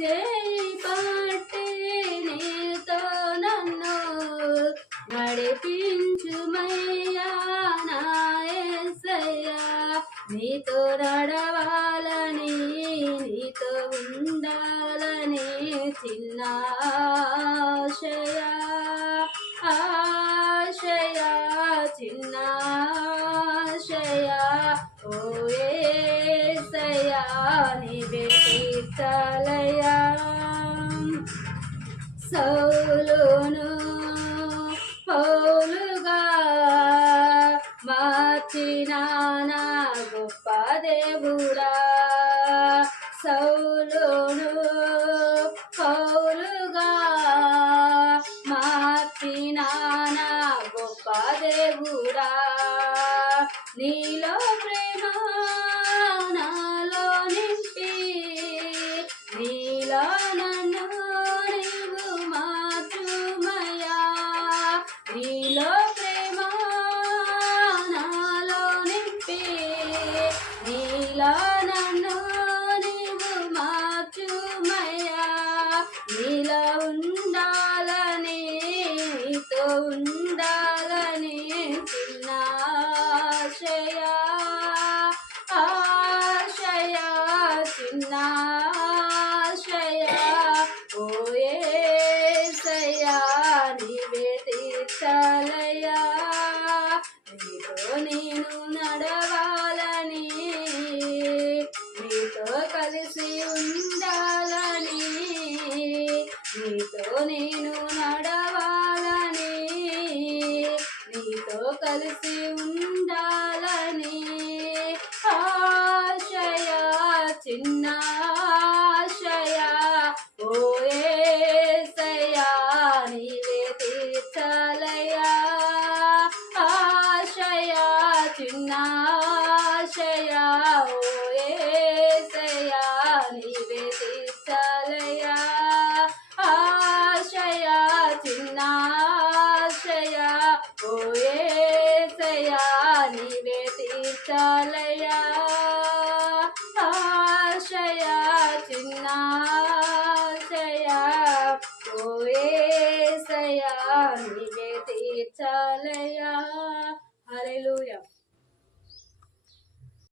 చేయి పట్టి నీతో నన్ను నడిపించుమయ్యా నా యేసయ్యా. నీతో నడవాలని నీతో ఉండాలని చిన్న ఆశయా ఆశయా చిన్న ఆశయా. ఓ యేసయ్యా నీవే తీర్చాలయ్యా. సౌలును పౌలుగా మార్చిన నా గొప్ప దేవుడా. సౌలును పౌలుగా మార్చిన నా గొప్ప దేవుడా. నీలో ప్రేమ నాలో నింపి నీలో నన్ను నీవు మార్చుమయ్యా. నీలో ప్రేమ నాలో నింపి నీలో నన్ను నీవు మార్చుమయ్యా. నీలో ఉండాలని నీతో ఉండాలని చిన్న ఆశయా ఆశయా చిన్న ఆశయా. ఓ యేసయ్యా నీవే తీర్చాలయ్యా. నీతో నేను నడవాలని నీతో కలిసి ఉండాలని నీతో నేను నడవాలని నీతో కలిసి ఉండాలని ఆశయా చిన్న ఆశయా. ఓ యేసయ్యా నీవే తీర్చాలయ్యా. ఆశయా చిన్న ఆశయా. ఓ యేసయ్యా నీవే తీర్చాలయ్యా. ఆశయా చిన్న ఆశయా. ఓ యేసయ్యా నీవే తీర్చాలయ్యా. ఆశయా చిన్న ఆశయా. ఓ యేసయ్యా నీవే తీర్చాలయ్యా.